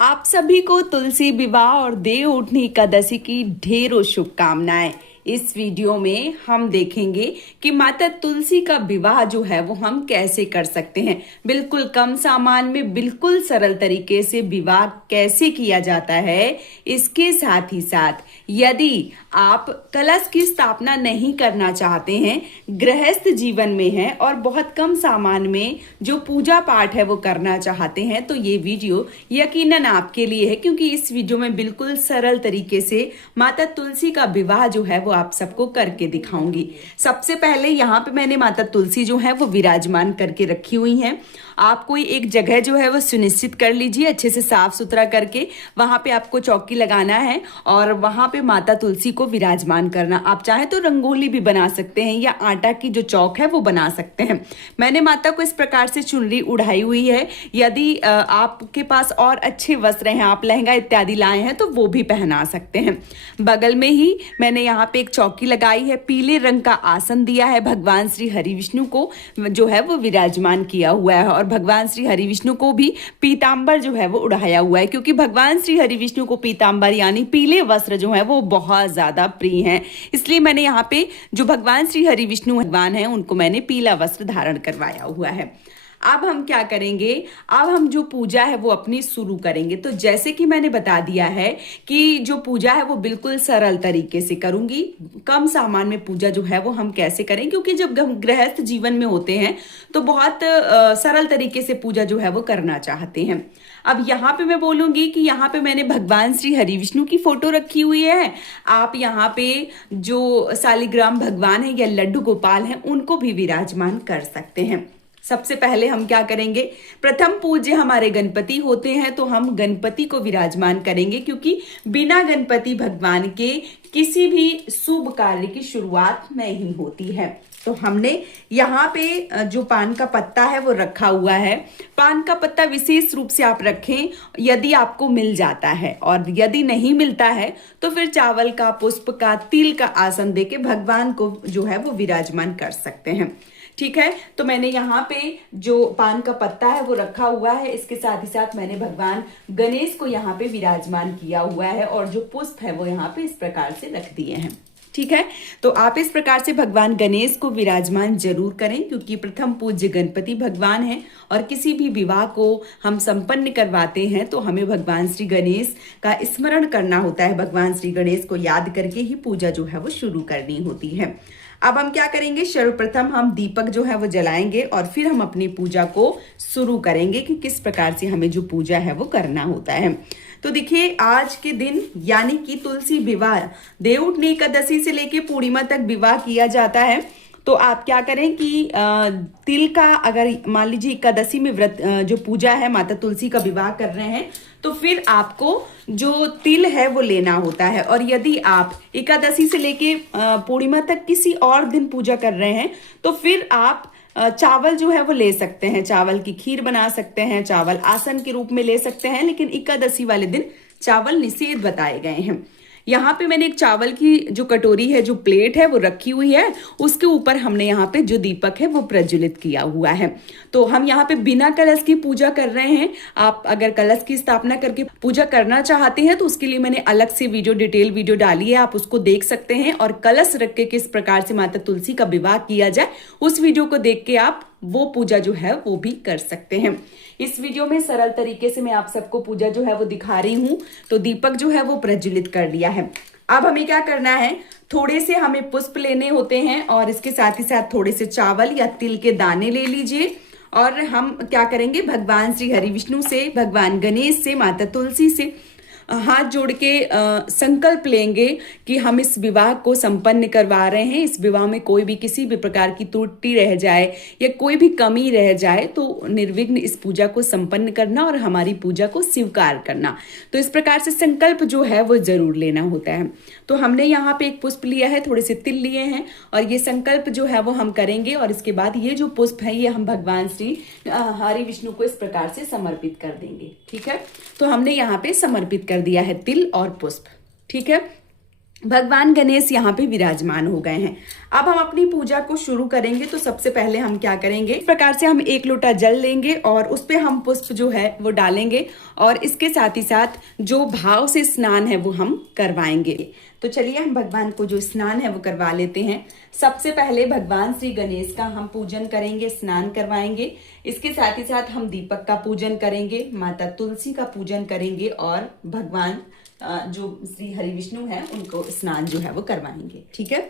आप सभी को तुलसी विवाह और देव उठनी एकादशी की ढेरों शुभकामनाएं। इस वीडियो में हम देखेंगे कि माता तुलसी का विवाह जो है वो हम कैसे कर सकते हैं। बिल्कुल कम सामान में बिल्कुल सरल तरीके से विवाह कैसे किया जाता है। इसके साथ ही साथ यदि आप कलश की स्थापना नहीं करना चाहते हैं, गृहस्थ जीवन में हैं और बहुत कम सामान में जो पूजा पाठ है वो करना चाहते हैं, तो ये वीडियो यकीनन आपके लिए है, क्योंकि इस वीडियो में बिल्कुल सरल तरीके से माता तुलसी का विवाह जो है वो आप सबको करके दिखाऊंगी। सबसे पहले यहाँ पे मैंने माता तुलसी जो है वो विराजमान करके रखी हुई हैं। आप कोई एक जगह जो है वो सुनिश्चित कर लीजिए, अच्छे से साफ सुथरा करके वहां पे आपको चौकी लगाना है और वहां पे माता तुलसी को विराजमान करना। आप चाहे तो रंगोली भी बना सकते हैं या आटा की जो चौक है वो बना सकते हैं। मैंने माता को इस प्रकार से चुनरी उड़ाई हुई है। यदि आपके पास और अच्छे वस्त्र हैं, आप लहंगा इत्यादि लाए हैं, तो वो भी पहना सकते हैं। बगल में ही मैंने यहाँ पे एक चौकी लगाई है, पीले रंग का आसन दिया है, भगवान श्री हरि विष्णु को जो है वो विराजमान किया हुआ है और भगवान श्री हरि विष्णु को भी पीतांबर जो है वो उड़ाया हुआ है, क्योंकि भगवान श्री हरि विष्णु को पीतांबर यानी पीले वस्त्र जो है वो बहुत ज्यादा प्रिय हैं। इसलिए मैंने यहाँ पे जो भगवान श्री हरि विष्णु भगवान हैं उनको मैंने पीला वस्त्र धारण करवाया हुआ है। अब हम क्या करेंगे, अब हम जो पूजा है वो अपनी शुरू करेंगे। तो जैसे कि मैंने बता दिया है कि जो पूजा है वो बिल्कुल सरल तरीके से करूंगी। कम सामान में पूजा जो है वो हम कैसे करें, क्योंकि जब हम गृहस्थ जीवन में होते हैं तो बहुत सरल तरीके से पूजा जो है वो करना चाहते हैं। अब यहाँ पे मैं बोलूंगी कि यहाँ पे मैंने भगवान श्री हरि विष्णु की फोटो रखी हुई है। आप यहाँ पे जो शालिग्राम भगवान है या लड्डू गोपाल हैं उनको भी विराजमान कर सकते हैं। सबसे पहले हम क्या करेंगे, प्रथम पूज्य हमारे गणपति होते हैं तो हम गणपति को विराजमान करेंगे, क्योंकि बिना गणपति भगवान के किसी भी शुभ कार्य की शुरुआत नहीं होती है। तो हमने यहाँ पे जो पान का पत्ता है वो रखा हुआ है। पान का पत्ता विशेष रूप से आप रखें यदि आपको मिल जाता है, और यदि नहीं मिलता है तो फिर चावल का, पुष्प का, तिल का आसन देके भगवान को जो है वो विराजमान कर सकते हैं। ठीक है, तो मैंने यहाँ पे जो पान का पत्ता है वो रखा हुआ है। इसके साथ ही साथ मैंने भगवान गणेश को यहाँ पे विराजमान किया हुआ है और जो पुष्प है वो यहाँ पे इस प्रकार से रख दिए हैं। ठीक है, तो आप इस प्रकार से भगवान गणेश को विराजमान जरूर करें, क्योंकि प्रथम पूज्य गणपति भगवान हैं और किसी भी विवाह को हम संपन्न करवाते हैं तो हमें भगवान श्री गणेश का स्मरण करना होता है। भगवान श्री गणेश को याद करके ही पूजा जो है वो शुरू करनी होती है। अब हम क्या करेंगे, सर्वप्रथम हम दीपक जो है वो जलाएंगे और फिर हम अपनी पूजा को शुरू करेंगे कि किस प्रकार से हमें जो पूजा है वो करना होता है। तो देखिए, आज के दिन यानी कि तुलसी विवाह, देव उठनी एकादशी से लेके पूर्णिमा तक विवाह किया जाता है। तो आप क्या करें कि तिल का, अगर मान लीजिए एकादशी में व्रत जो पूजा है माता तुलसी का विवाह कर रहे हैं तो फिर आपको जो तिल है वो लेना होता है। और यदि आप एकादशी से लेके पूर्णिमा तक किसी और दिन पूजा कर रहे हैं तो फिर आप चावल जो है वो ले सकते हैं। चावल की खीर बना सकते हैं, चावल आसन के रूप में ले सकते हैं, लेकिन एकादशी वाले दिन चावल निषेध बताए गए हैं। यहाँ पे मैंने एक चावल की जो कटोरी है, जो प्लेट है वो रखी हुई है, उसके ऊपर हमने यहाँ पे जो दीपक है वो प्रज्वलित किया हुआ है। तो हम यहाँ पे बिना कलश की पूजा कर रहे हैं। आप अगर कलश की स्थापना करके पूजा करना चाहते हैं तो उसके लिए मैंने अलग से वीडियो, डिटेल वीडियो डाली है, आप उसको देख सकते हैं। और कलश रख के किस प्रकार से माता तुलसी का विवाह किया जाए उस वीडियो को देख के आप वो पूजा जो है वो भी कर सकते हैं। इस वीडियो में सरल तरीके से मैं आप सबको पूजा जो है वो दिखा रही हूं। तो दीपक जो है वो प्रज्वलित कर लिया है। अब हमें क्या करना है, थोड़े से हमें पुष्प लेने होते हैं और इसके साथ ही साथ थोड़े से चावल या तिल के दाने ले लीजिए। और हम क्या करेंगे, भगवान श्री हरि विष्णु से, भगवान गणेश से, माता तुलसी से हाथ जोड़ के संकल्प लेंगे कि हम इस विवाह को संपन्न करवा रहे हैं। इस विवाह में कोई भी किसी भी प्रकार की त्रुटि रह जाए या कोई भी कमी रह जाए तो निर्विघ्न इस पूजा को संपन्न करना और हमारी पूजा को स्वीकार करना। तो इस प्रकार से संकल्प जो है वो जरूर लेना होता है। तो हमने यहाँ पे एक पुष्प लिया है, थोड़े से तिल लिए हैं और ये संकल्प जो है वो हम करेंगे। और इसके बाद ये जो पुष्प है ये हम भगवान श्री हरि विष्णु को इस प्रकार से समर्पित कर देंगे। ठीक है, तो हमने यहाँ पे समर्पित कर दिया है तिल और पुष्प। ठीक है, भगवान गणेश यहाँ पे विराजमान हो गए हैं। अब हम अपनी पूजा को शुरू करेंगे। तो सबसे पहले हम क्या करेंगे, इस प्रकार से हम 1 लोटा जल लेंगे और उस पे हम पुष्प जो है वो डालेंगे और इसके साथ ही साथ जो भाव से स्नान है वो हम करवाएंगे। तो चलिए हम भगवान को जो स्नान है वो करवा लेते हैं। सबसे पहले भगवान श्री गणेश का हम पूजन करेंगे, स्नान करवाएंगे। इसके साथ ही साथ हम दीपक का पूजन करेंगे, माता तुलसी का पूजन करेंगे और भगवान जो श्री हरि विष्णु है उनको स्नान जो है वो करवाएंगे। ठीक है,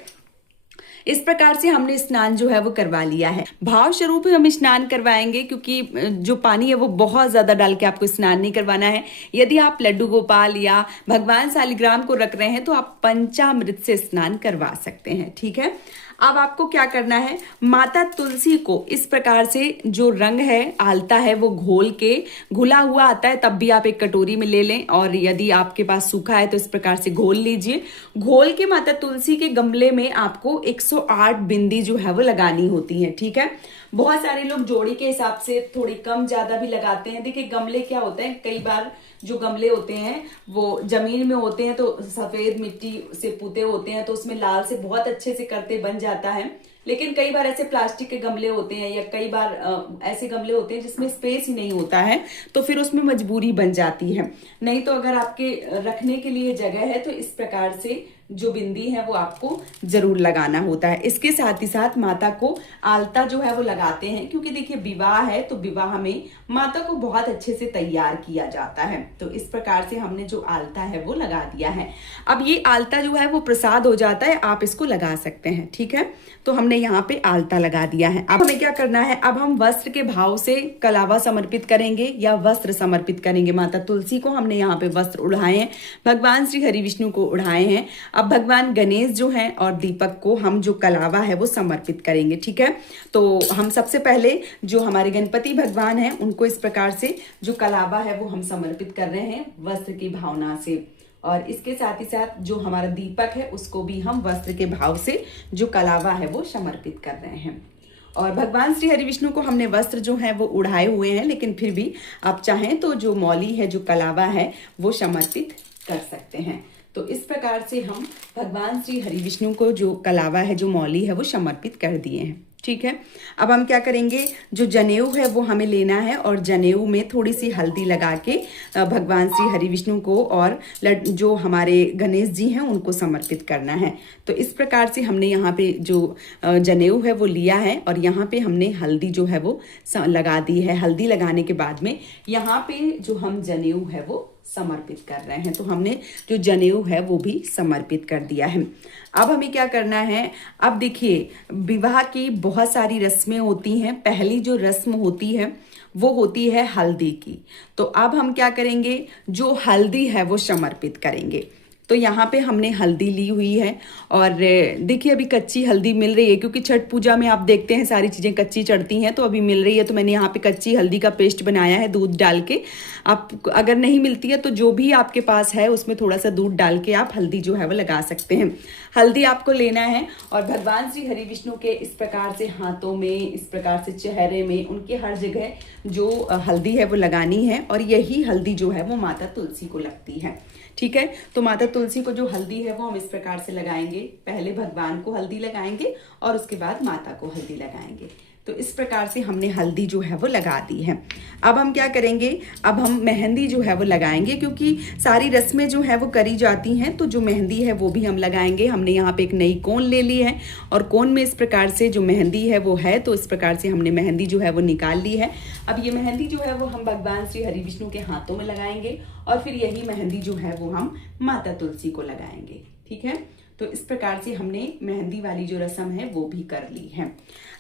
इस प्रकार से हमने स्नान जो है वो करवा लिया है। भाव स्वरूप हम स्नान करवाएंगे क्योंकि जो पानी है वो बहुत ज्यादा डाल के आपको स्नान नहीं करवाना है। यदि आप लड्डू गोपाल या भगवान शालिग्राम को रख रहे हैं तो आप पंचामृत से स्नान करवा सकते हैं। ठीक है, अब आपको क्या करना है, माता तुलसी को इस प्रकार से जो रंग है आलता है वो घोल के, घुला हुआ आता है तब भी आप एक कटोरी में ले लें और यदि आपके पास सूखा है तो इस प्रकार से घोल लीजिए। घोल के माता तुलसी के गमले में आपको 108 बिंदी जो है वो लगानी होती है। ठीक है, बहुत सारे लोग जोड़ी के हिसाब से थोड़ी कम ज्यादा भी लगाते हैं। देखिए गमले क्या होते हैं, कई बार जो गमले होते हैं वो जमीन में होते हैं तो सफेद मिट्टी से पुते होते हैं तो उसमें लाल से बहुत अच्छे से करते बन जाता है। लेकिन कई बार ऐसे प्लास्टिक के गमले होते हैं या कई बार ऐसे गमले होते हैं जिसमें स्पेस ही नहीं होता है तो फिर उसमें मजबूरी बन जाती है। नहीं तो अगर आपके रखने के लिए जगह है तो इस प्रकार से जो बिंदी है वो आपको जरूर लगाना होता है। इसके साथ ही साथ माता को आलता जो है वो लगाते हैं क्योंकि देखिए विवाह है तो विवाह में माता को बहुत अच्छे से तैयार किया जाता है। तो इस प्रकार से हमने जो आलता है वो लगा दिया है। अब ये आलता जो है वो प्रसाद हो जाता है, आप इसको लगा सकते हैं। ठीक है, तो हमने यहाँ पे आलता लगा दिया है। अब हमें क्या करना है, अब हम वस्त्र के भाव से कलावा समर्पित करेंगे या वस्त्र समर्पित करेंगे। माता तुलसी को हमने यहाँ पे वस्त्र उड़ाए हैं, भगवान श्री हरि विष्णु को उड़ाए हैं। अब भगवान गणेश जो हैं और दीपक को हम जो कलावा है वो समर्पित करेंगे। ठीक है, तो हम सबसे पहले जो हमारे गणपति भगवान हैं उनको इस प्रकार से जो कलावा है वो हम समर्पित कर रहे हैं वस्त्र की भावना से। और इसके साथ ही साथ जो हमारा दीपक है उसको भी हम वस्त्र के भाव से जो कलावा है वो समर्पित कर रहे हैं। और भगवान श्री हरि विष्णु को हमने वस्त्र जो है वो उड़ाए हुए हैं, लेकिन फिर भी आप चाहें तो जो मौली है, जो कलावा है वो समर्पित कर सकते हैं। तो इस प्रकार से हम भगवान श्री हरि विष्णु को जो कलावा है, जो मौली है वो समर्पित कर दिए हैं। ठीक है, अब हम क्या करेंगे, जो जनेऊ है वो हमें लेना है और जनेऊ में थोड़ी सी हल्दी लगा के भगवान श्री हरि विष्णु को और जो हमारे गणेश जी हैं उनको समर्पित करना है। तो इस प्रकार से हमने यहाँ पे जो जनेऊ है वो लिया है और यहाँ पे हमने हल्दी जो है वो लगा दी है। हल्दी लगाने के बाद में यहाँ पे जो हम जनेऊ है वो समर्पित कर रहे हैं। तो हमने जो जनेऊ है वो भी समर्पित कर दिया है। अब हमें क्या करना है, अब देखिए विवाह की बहुत सारी रस्में होती हैं। पहली जो रस्म होती है वो होती है हल्दी की। तो अब हम क्या करेंगे, जो हल्दी है वो समर्पित करेंगे। तो यहाँ पे हमने हल्दी ली हुई है और देखिए अभी कच्ची हल्दी मिल रही है क्योंकि छठ पूजा में आप देखते हैं सारी चीज़ें कच्ची चढ़ती हैं, तो अभी मिल रही है। तो मैंने यहाँ पे कच्ची हल्दी का पेस्ट बनाया है दूध डाल के। आप अगर नहीं मिलती है तो जो भी आपके पास है उसमें थोड़ा सा दूध डाल के आप हल्दी जो है वो लगा सकते हैं। हल्दी आपको लेना है और भगवान श्री हरि विष्णु के इस प्रकार से हाथों में, इस प्रकार से चेहरे में, उनके हर जगह जो हल्दी है वो लगानी है और यही हल्दी जो है वो माता तुलसी को लगती है। ठीक है, तो माता तुलसी को जो हल्दी है वो हम इस प्रकार से लगाएंगे। पहले भगवान को हल्दी लगाएंगे और उसके बाद माता को हल्दी लगाएंगे। तो इस प्रकार से हमने हल्दी जो है वो लगा दी है। अब हम क्या करेंगे, अब हम मेहंदी जो है वो लगाएंगे क्योंकि सारी रस्में जो है वो करी जाती हैं। तो जो मेहंदी है वो भी हम लगाएंगे। हमने यहाँ पे एक नई कोन ले ली है और कोन में इस प्रकार से जो मेहंदी है वो है, तो इस प्रकार से हमने मेहंदी जो है वो निकाल ली है। अब ये मेहंदी जो है वो हम भगवान श्री हरि विष्णु के हाथों में लगाएंगे और फिर यही मेहंदी जो है वो हम माता तुलसी को लगाएंगे। ठीक है, तो इस प्रकार से हमने मेहंदी वाली जो रस्म है वो भी कर ली है।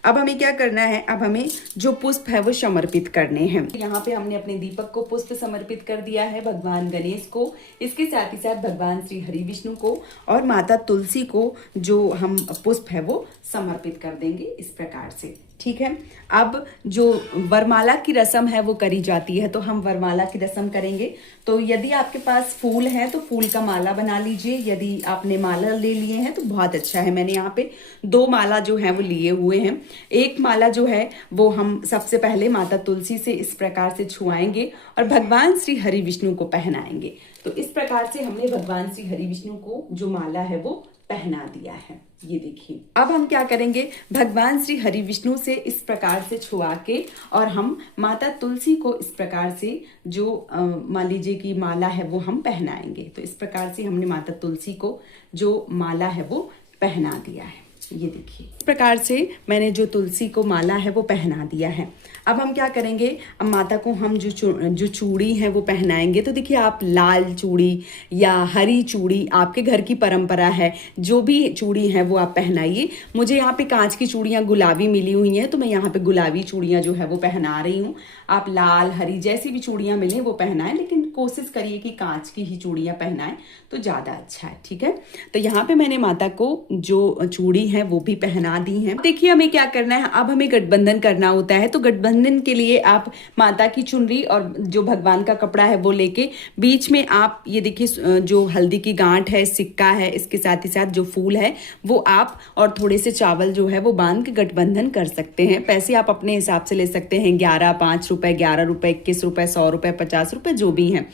अब हमें क्या करना है, अब हमें जो पुष्प है वो समर्पित करने हैं। यहाँ पे हमने अपने दीपक को पुष्प समर्पित कर दिया है, भगवान गणेश को, इसके साथ ही साथ भगवान श्री हरि विष्णु को और माता तुलसी को जो हम पुष्प है वो समर्पित कर देंगे इस प्रकार से। ठीक है। अब जो वरमाला की रस्म है वो करी जाती है, तो हम वरमाला की रस्म करेंगे। तो यदि आपके पास फूल है तो फूल का माला बना लीजिए। यदि आपने माला ले लिए हैं तो बहुत अच्छा है। मैंने यहाँ पे 2 माला जो है वो लिए हुए हैं। एक माला जो है वो हम सबसे पहले माता तुलसी से इस प्रकार से छुआएंगे और भगवान श्री हरि विष्णु को पहनाएंगे। तो इस प्रकार से हमने भगवान श्री हरि विष्णु को जो माला है वो पहना दिया है। ये देखिए, अब हम क्या करेंगे, भगवान श्री हरि विष्णु से इस प्रकार से छुआ के और हम माता तुलसी को इस प्रकार से जो मान लीजिए कि माला है वो हम पहनाएंगे। तो इस प्रकार से हमने माता तुलसी को जो माला है वो पहना दिया है। ये देखिए, इस प्रकार से मैंने जो तुलसी को माला है वो पहना दिया है। अब हम क्या करेंगे, अब माता को हम जो चूड़ी है वो पहनाएंगे। तो देखिए, आप लाल चूड़ी या हरी चूड़ी, आपके घर की परंपरा है, जो भी चूड़ी है वो आप पहनाइए। मुझे यहाँ पे कांच की चूड़ियाँ गुलाबी मिली हुई हैं, तो मैं यहाँ पे गुलाबी चूड़ियाँ जो है वो पहना रही हूँ। आप लाल हरी जैसी भी चूड़ियाँ मिले वो पहनाएं, लेकिन कोशिश करिए कि कांच की ही चूड़ियाँ पहनाएं तो ज़्यादा अच्छा है। ठीक है, तो यहाँ पे मैंने माता को जो चूड़ी है वो भी पहना दी है। देखिए, हमें क्या करना है, अब हमें गठबंधन करना होता है। तो गठबंधन के लिए आप माता की चुनरी और जो भगवान का कपड़ा है वो लेके बीच में आप ये देखिए जो हल्दी की गांठ है, सिक्का है, इसके साथ ही साथ जो फूल है वो आप और थोड़े से चावल जो है वो बांध के गठबंधन कर सकते हैं। पैसे आप अपने हिसाब से ले सकते हैं, 11, 5 रुपए, 11 रुपए, 21 रुपए, 100 रुपए, 50 रुपए, जो भी है।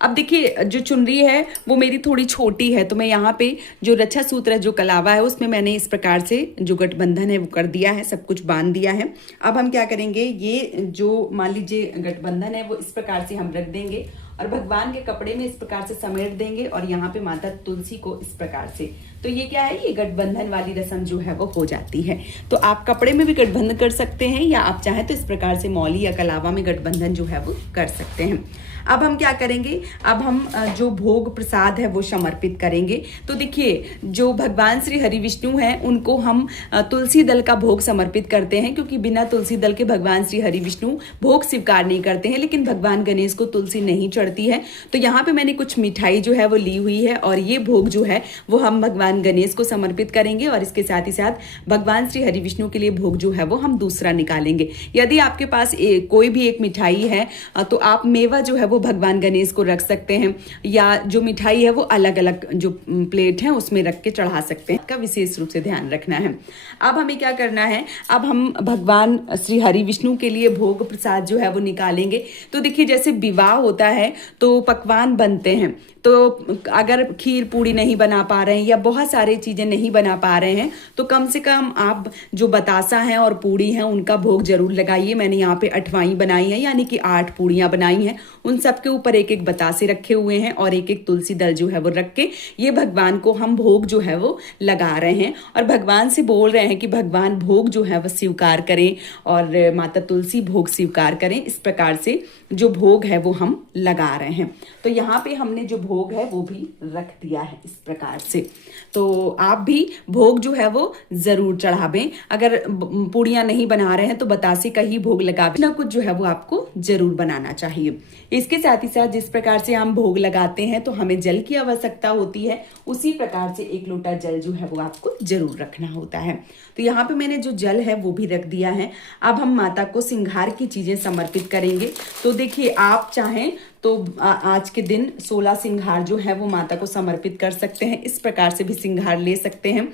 अब देखिए, जो चुनरी है वो मेरी थोड़ी छोटी है, तो मैं यहाँ पे जो रक्षा सूत्र है, जो कलावा है, उसमें मैंने इस प्रकार से जो गठबंधन है वो कर दिया है, सब कुछ बांध दिया है। अब हम क्या करेंगे, ये जो मान लीजिए गठबंधन है वो इस प्रकार से हम रख देंगे और भगवान के कपड़े में इस प्रकार से समेट देंगे और यहाँ पे माता तुलसी को इस प्रकार से। तो ये क्या है, ये गठबंधन वाली रस्म जो है वो हो जाती है। तो आप कपड़े में भी गठबंधन कर सकते हैं या आप चाहें तो इस प्रकार से मौली या कलावा में गठबंधन जो है वो कर सकते हैं। अब हम क्या करेंगे, अब हम जो भोग प्रसाद है वो समर्पित करेंगे। तो देखिए, जो भगवान श्री हरि विष्णु हैं उनको हम तुलसी दल का भोग समर्पित करते हैं, क्योंकि बिना तुलसी दल के भगवान श्री हरि विष्णु भोग स्वीकार नहीं करते हैं। लेकिन भगवान गणेश को तुलसी नहीं चढ़ती है, तो यहाँ पे मैंने कुछ मिठाई जो है वो ली हुई है और ये भोग जो है वो हम भगवान गणेश को समर्पित करेंगे और इसके साथ ही साथ भगवान श्री हरि विष्णु के लिए भोग जो है वो हम दूसरा निकालेंगे। यदि आपके पास कोई भी एक मिठाई है तो आप मेवा जो है वो भगवान गणेश को रख सकते हैं, या जो मिठाई है वो अलग अलग जो प्लेट है उसमें रख के चढ़ा सकते हैं। इसका विशेष रूप से ध्यान रखना है। अब हमें क्या करना है, अब हम भगवान श्री हरि विष्णु के लिए भोग प्रसाद जो है वो निकालेंगे। तो देखिए, जैसे विवाह होता है तो पकवान बनते हैं, तो अगर खीर पूड़ी नहीं बना पा रहे हैं या बहुत सारी चीज़ें नहीं बना पा रहे हैं तो कम से कम आप जो बतासा हैं और पूड़ी हैं उनका भोग जरूर लगाइए। मैंने यहाँ पे 8वाई बनाई है, यानी कि 8 पूड़ियाँ बनाई हैं। उन सब के ऊपर एक एक बतासे रखे हुए हैं और एक एक तुलसी दल जो है वो रख के ये भगवान को हम भोग जो है वो लगा रहे हैं और भगवान से बोल रहे हैं कि भगवान भोग जो है वो स्वीकार करें और माता तुलसी भोग स्वीकार करें। इस प्रकार से जो भोग है वो हम लगा रहे हैं। तो यहाँ पे हमने जो भोग है वो भी रख दिया है इस प्रकार से। तो आप भी भोग जो है वो जरूर चढ़ावें। अगर पूड़ियाँ नहीं बना रहे हैं तो बतासे का ही भोग लगा ना, कुछ जो है वो आपको जरूर बनाना चाहिए। इसके साथ ही साथ जिस प्रकार से हम भोग लगाते हैं तो हमें जल की आवश्यकता होती है, उसी प्रकार से 1 लोटा जल जो है वो आपको जरूर रखना होता है। तो यहाँ पे मैंने जो जल है वो भी रख दिया है। अब हम माता को श्रृंगार की चीजें समर्पित करेंगे। तो देखिए, आप चाहें तो आज के दिन 16 श्रृंगार जो है वो माता को समर्पित कर सकते हैं। इस प्रकार से भी श्रृंगार ले सकते हैं।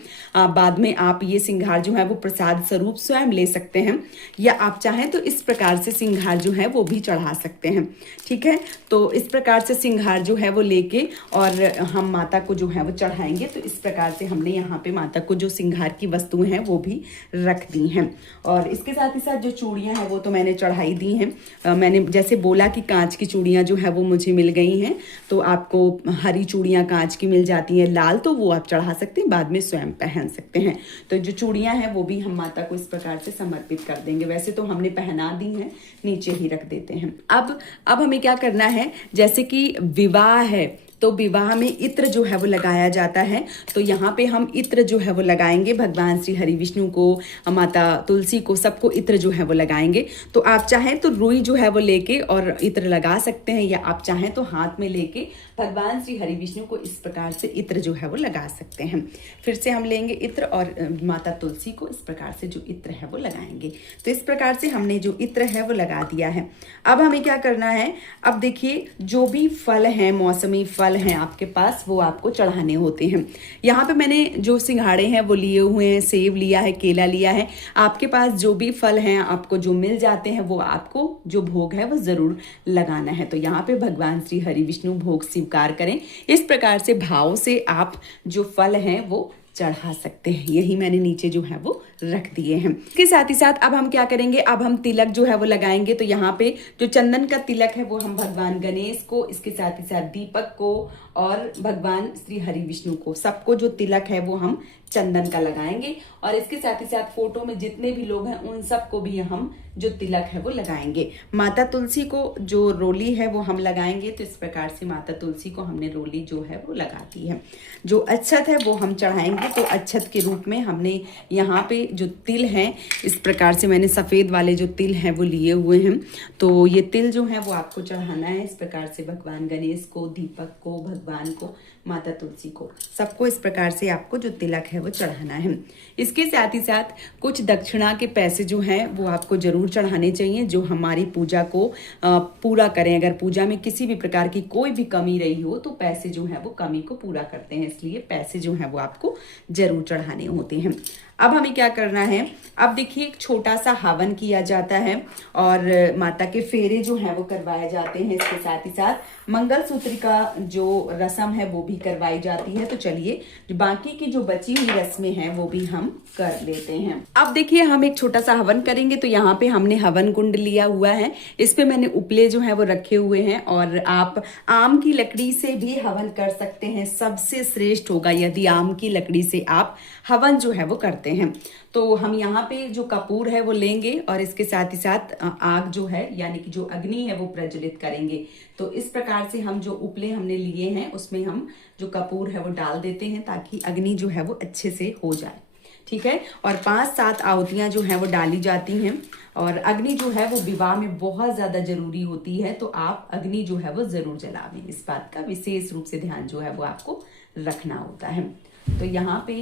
बाद में आप ये श्रृंगार जो है वो प्रसाद स्वरूप स्वयं ले सकते हैं, या आप चाहें तो इस प्रकार से श्रृंगार जो है वो भी चढ़ा सकते हैं। ठीक है, तो इस प्रकार से श्रृंगार जो है वो लेके और हम माता को जो है वो चढ़ाएंगे। तो इस प्रकार से हमने यहाँ पे माता को जो श्रृंगार की वस्तुएं हैं वो भी रख दी हैं। और इसके साथ ही साथ जो चूड़ियाँ हैं वो तो मैंने चढ़ाई दी हैं। मैंने जैसे बोला कि कांच की चूड़ियाँ जो है वो मुझे मिल गई हैं, तो आपको हरी चूड़ियाँ कांच की मिल जाती हैं, लाल तो वो आप चढ़ा सकते हैं, बाद में स्वयं पहन सकते हैं। तो जो चूड़ियाँ हैं वो भी हम माता को इस प्रकार से समर्पित कर देंगे। वैसे तो हमने पहना दी हैं, नीचे ही रख देते हैं। अब हमें क्या करना है, जैसे कि विवाह है तो विवाह में इत्र जो है वो लगाया जाता है। तो यहाँ पे हम इत्र जो है वो लगाएंगे, भगवान श्री हरि विष्णु को, माता तुलसी को, सबको इत्र जो है वो लगाएंगे। तो आप चाहें तो रुई जो है वो लेके और इत्र लगा सकते हैं, या आप चाहें तो हाथ में लेके भगवान श्री हरि विष्णु को इस प्रकार से इत्र जो है वो लगा सकते हैं। फिर से हम लेंगे इत्र और माता तुलसी को इस प्रकार से जो इत्र है वो लगाएंगे। तो इस प्रकार से हमने जो इत्र है वो लगा दिया है। अब हमें क्या करना है, अब देखिए जो भी फल हैं, मौसमी फल हैं आपके पास, वो आपको चढ़ाने होते हैं। यहाँ पे मैंने जो सिंघाड़े हैं वो लिए हुए हैं, सेब लिया है, केला लिया है। आपके पास जो भी फल हैं, आपको जो मिल जाते हैं, वो आपको जो भोग है वो जरूर लगाना है। तो यहाँ पे भगवान श्री हरि विष्णु भोग स्वीकार करें, इस प्रकार से भाव से आप जो फल हैं वो चढ़ा सकते हैं। यही मैंने नीचे जो है वो रख दिए हैं। इसके साथ ही साथ अब हम क्या करेंगे, अब हम तिलक जो है वो लगाएंगे। तो यहाँ पे जो चंदन का तिलक है वो हम भगवान गणेश को, इसके साथ ही साथ दीपक को और भगवान श्री हरि विष्णु को, सबको जो तिलक है वो हम चंदन का लगाएंगे। और इसके साथ ही साथ फोटो में जितने भी लोग हैं उन सबको भी हम जो तिलक है वो लगाएंगे। माता तुलसी को जो रोली है वो हम लगाएंगे। तो इस प्रकार से माता तुलसी को हमने रोली जो है वो लगा दी है। जो अक्षत है वो हम चढ़ाएंगे। तो अक्षत के रूप में हमने यहाँ पे जो तिल हैं, इस प्रकार से मैंने सफ़ेद वाले जो तिल हैं वो लिए हुए हैं। तो ये तिल जो है वो आपको चढ़ाना है इस प्रकार से भगवान गणेश को, दीपक को, भगवान को, माता तुलसी को, सबको इस प्रकार से आपको जो तिलक है वो चढ़ाना है। इसके साथ ही साथ कुछ दक्षिणा के पैसे जो हैं वो आपको जरूर चढ़ाने चाहिए, जो हमारी पूजा को पूरा करें। अगर पूजा में किसी भी प्रकार की कोई भी कमी रही हो तो पैसे जो है वो कमी को पूरा करते हैं, इसलिए पैसे जो है वो आपको जरूर चढ़ाने होते हैं। अब हमें क्या करना है, अब देखिए एक छोटा सा हवन किया जाता है और माता के फेरे जो हैं वो करवाए जाते हैं। इसके साथ ही साथ मंगलसूत्र का जो रस्म है वो भी करवाई जाती है। तो चलिए बाकी की जो बची हुई रस्में हैं वो भी हम कर लेते हैं। अब देखिए हम एक छोटा सा हवन करेंगे। तो यहाँ पे हमने हवन कुंड लिया हुआ है, इस पे मैंने उपले जो है वो रखे हुए हैं। और आप आम की लकड़ी से भी हवन कर सकते हैं, सबसे श्रेष्ठ होगा यदि आम की लकड़ी से आप हवन जो है वो करते हैं। तो हम यहाँ पे जो कपूर है वो लेंगे और इसके साथ ही साथ आग जो है यानी कि जो अग्नि है वो प्रज्वलित करेंगे। तो इस प्रकार से हम जो उपले हमने लिए हैं उसमें हम जो कपूर है वो डाल देते हैं ताकि अग्नि जो है वो अच्छे से हो जाए, ठीक है। और 5-7 आहुतियां जो है वो डाली जाती हैं। और अग्नि जो है वो विवाह में बहुत ज्यादा जरूरी होती है, तो आप अग्नि जो है वो जरूर जलावें। इस बात का विशेष रूप से ध्यान जो है वो आपको रखना होता है। तो यहाँ पे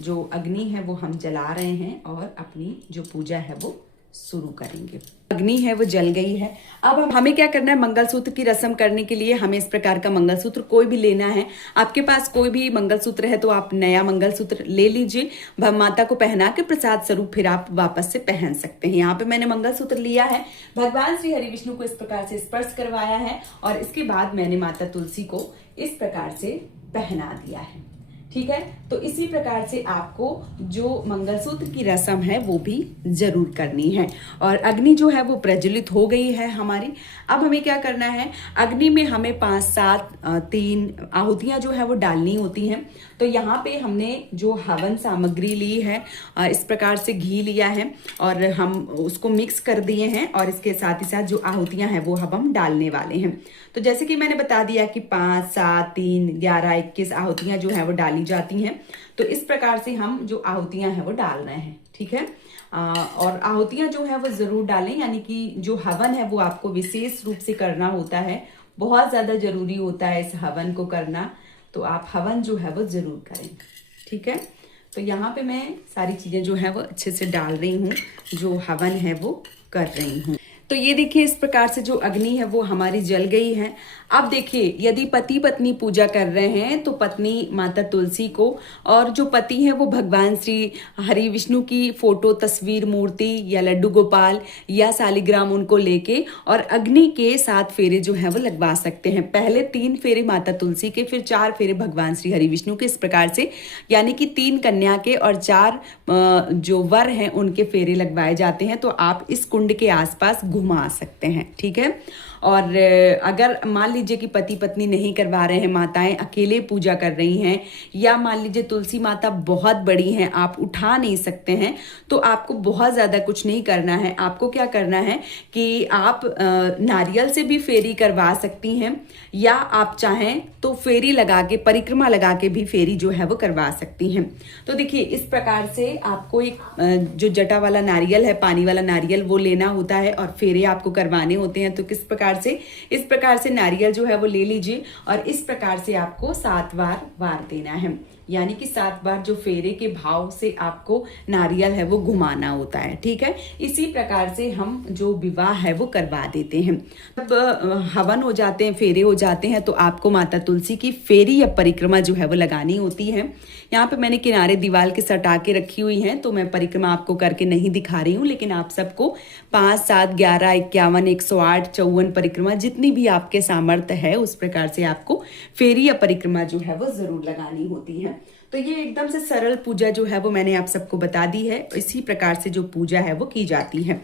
जो अग्नि है वो हम जला रहे हैं और अपनी जो पूजा है वो शुरू करेंगे। अग्नि है वो जल गई है। अब हमें क्या करना है, मंगलसूत्र की रस्म करने के लिए हमें इस प्रकार का मंगलसूत्र कोई भी लेना है। आपके पास कोई भी मंगलसूत्र है तो आप नया मंगलसूत्र ले लीजिए, माता को पहना के प्रसाद स्वरूप फिर आप वापस से पहन सकते हैं। यहाँ पे मैंने मंगलसूत्र लिया है, भगवान श्री हरि विष्णु को इस प्रकार से स्पर्श करवाया है और इसके बाद मैंने माता तुलसी को इस प्रकार से पहना दिया है, ठीक है। तो इसी प्रकार से आपको जो मंगलसूत्र की रस्म है वो भी जरूर करनी है। और अग्नि जो है वो प्रज्वलित हो गई है हमारी। अब हमें क्या करना है, अग्नि में हमें 5-7 3 आहुतियां जो है वो डालनी होती हैं। तो यहाँ पे हमने जो हवन सामग्री ली है, इस प्रकार से घी लिया है और हम उसको मिक्स कर दिए हैं और इसके साथ ही साथ जो आहुतियां हैं वो हम डालने वाले हैं। तो जैसे कि मैंने बता दिया कि 5, 7, 3, 11, 21 आहुतियां जो है वो डाली जाती हैं। तो इस प्रकार से हम जो आहुतियां हैं वो डाल रहे हैं, ठीक है। और आहुतियां जो है वो जरूर डालें, यानी कि जो हवन है वो आपको विशेष रूप से करना होता है, बहुत ज्यादा जरूरी होता है इस हवन को करना। तो आप हवन जो है वो जरूर करें, ठीक है। तो यहाँ पे मैं सारी चीजें जो है वो अच्छे से डाल रही हूँ, जो हवन है वो कर रही हूँ। तो ये देखिए इस प्रकार से जो अग्नि है वो हमारी जल गई है। अब देखिए यदि पति पत्नी पूजा कर रहे हैं तो पत्नी माता तुलसी को और जो पति है वो भगवान श्री हरि विष्णु की फोटो, तस्वीर, मूर्ति या लड्डू गोपाल या सालिग्राम उनको लेके और अग्नि के 7 फेरे जो है वो लगवा सकते हैं। पहले 3 फेरे माता तुलसी के, फिर 4 फेरे भगवान श्री हरि विष्णु के, इस प्रकार से यानी कि 3 कन्या के और 4 जो वर हैं उनके फेरे लगवाए जाते हैं। तो आप इस कुंड के आसपास घुमा सकते हैं, ठीक है। और अगर मान लीजिए कि पति पत्नी नहीं करवा रहे हैं, माताएं अकेले पूजा कर रही हैं, या मान लीजिए तुलसी माता बहुत बड़ी हैं, आप उठा नहीं सकते हैं, तो आपको बहुत ज़्यादा कुछ नहीं करना है। आपको क्या करना है कि आप नारियल से भी फेरी करवा सकती हैं, या आप चाहें तो फेरी लगा के, परिक्रमा लगा के भी फेरी जो है वो करवा सकती हैं। तो देखिए इस प्रकार से आपको एक जो जटा वाला नारियल है, पानी वाला नारियल, वो लेना होता है और फेरे आपको करवाने होते हैं। तो किस प्रकार से, इस प्रकार से नारियल जो है वो ले लीजिए और इस प्रकार से आपको 7 बार वार देना है, यानी कि 7 बार जो फेरे के भाव से आपको नारियल है वो घुमाना होता है। ठीक है, इसी प्रकार से हम जो विवाह है वो करवा देते हैं। जब हवन हो जाते हैं, फेरे हो जाते हैं, तो आपको माता तुलसी की फेरी या परिक्रमा जो है वो लगानी होती है। यहाँ पे मैंने किनारे दीवार के सटा के रखी हुई हैं, तो मैं परिक्रमा आपको करके नहीं दिखा रही हूँ, लेकिन आप सबको 5, 7, 11, 51, 108, 54 परिक्रमा, जितनी भी आपके सामर्थ्य है उस प्रकार से आपको फेरी या परिक्रमा जो है वो जरूर लगानी होती है। तो ये एकदम से सरल पूजा जो है वो मैंने आप सबको बता दी है। इसी प्रकार से जो पूजा है वो की जाती है।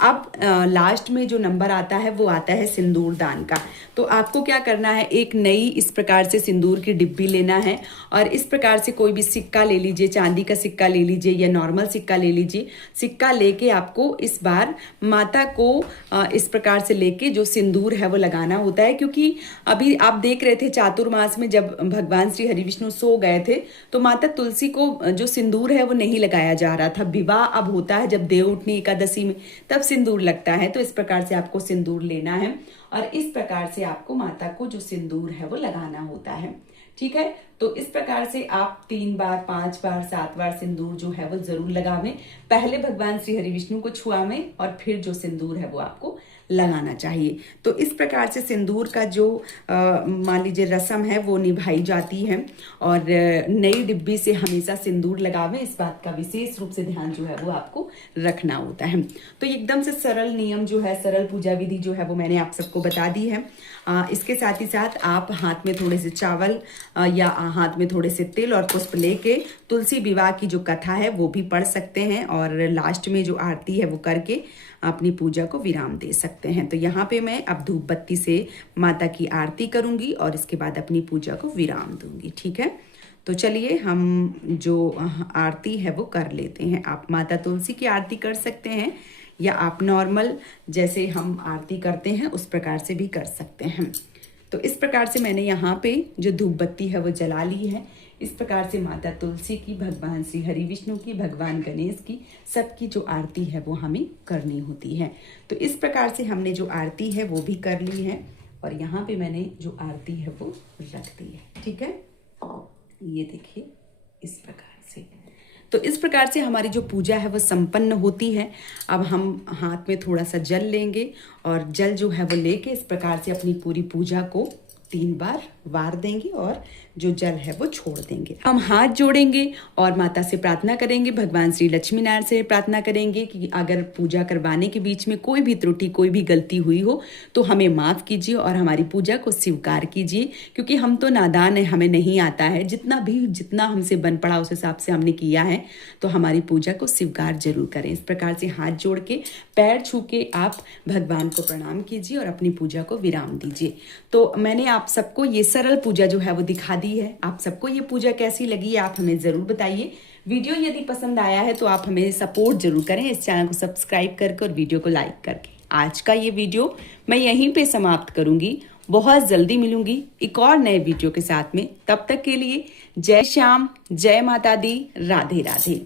अब लास्ट में जो नंबर आता है वो आता है सिंदूर दान का। तो आपको क्या करना है, एक नई इस प्रकार से सिंदूर की डिब्बी लेना है और इस प्रकार से कोई भी सिक्का ले लीजिए, चांदी का सिक्का ले लीजिए या नॉर्मल सिक्का ले लीजिए। सिक्का लेके आपको इस बार माता को इस प्रकार से लेके जो सिंदूर है वो लगाना होता है, क्योंकि अभी आप देख रहे थे चातुर्मास में जब भगवान श्री हरि विष्णु सो गए थे तो माता तुलसी को जो सिंदूर है वो नहीं लगाया जा रहा था। विवाह अब होता है जब देवउठनी एकादशी में, तब सिंदूर लगता है। तो इस प्रकार से आपको सिंदूर लेना है और इस प्रकार से आपको माता को जो सिंदूर है वो लगाना होता है। ठीक है, तो इस प्रकार से आप 3 बार, 5 बार, 7 बार सिंदूर जो है वो जरूर लगावें। पहले भगवान श्री हरि विष्णु को छुआवें और फिर जो सिंदूर है वो आपको लगाना चाहिए। तो इस प्रकार से सिंदूर का जो मान लीजिए रस्म है वो निभाई जाती है और नई डिब्बी से हमेशा सिंदूर लगावें, इस बात का विशेष रूप से ध्यान जो है वो आपको रखना होता है। तो एकदम से सरल नियम जो है, सरल पूजा विधि जो है वो मैंने आप सबको बता दी है। इसके साथ ही साथ आप हाथ में थोड़े से चावल या हाथ में थोड़े से तिल और पुष्प लेके तुलसी विवाह की जो कथा है वो भी पढ़ सकते हैं और लास्ट में जो आरती है वो करके अपनी पूजा को विराम दे सकते हैं। तो यहाँ पे मैं अब धूप बत्ती से माता की आरती करूंगी और इसके बाद अपनी पूजा को विराम दूंगी। ठीक है, तो चलिए हम जो आरती है वो कर लेते हैं। आप माता तुलसी की आरती कर सकते हैं या आप नॉर्मल जैसे हम आरती करते हैं उस प्रकार से भी कर सकते हैं। तो इस प्रकार से मैंने यहाँ पे जो धूप बत्ती है वो जला ली है। इस प्रकार से माता तुलसी की, भगवान श्री हरि विष्णु की, भगवान गणेश की, सबकी जो आरती है वो हमें करनी होती है। तो इस प्रकार से हमने जो आरती है वो भी कर ली है और यहाँ पे मैंने जो आरती है वो रख दी है। ठीक है, ये देखिए इस प्रकार से। तो इस प्रकार से हमारी जो पूजा है वो संपन्न होती है। अब हम हाथ में थोड़ा सा जल लेंगे और जल जो है वो लेके इस प्रकार से अपनी पूरी पूजा को 3 बार वार देंगे और जो जल है वो छोड़ देंगे। हम हाथ जोड़ेंगे और माता से प्रार्थना करेंगे, भगवान श्री लक्ष्मी नारायण से प्रार्थना करेंगे कि अगर पूजा करवाने के बीच में कोई भी त्रुटि, कोई भी गलती हुई हो तो हमें माफ़ कीजिए और हमारी पूजा को स्वीकार कीजिए, क्योंकि हम तो नादान है, हमें नहीं आता है। जितना हमसे बन पड़ा उस हिसाब से हमने किया है, तो हमारी पूजा को स्वीकार जरूर करें। इस प्रकार से हाथ जोड़ के, पैर छू के आप भगवान को प्रणाम कीजिए और अपनी पूजा को विराम दीजिए। तो मैंने आप सबको ये सरल पूजा जो है वो दिखा दी है। आप सबको ये पूजा कैसी लगी आप हमें ज़रूर बताइए। वीडियो यदि पसंद आया है तो आप हमें सपोर्ट जरूर करें, इस चैनल को सब्सक्राइब करके और वीडियो को लाइक करके। आज का ये वीडियो मैं यहीं पे समाप्त करूंगी। बहुत जल्दी मिलूंगी एक और नए वीडियो के साथ में। तब तक के लिए जय श्याम, जय माता दी, राधे राधे।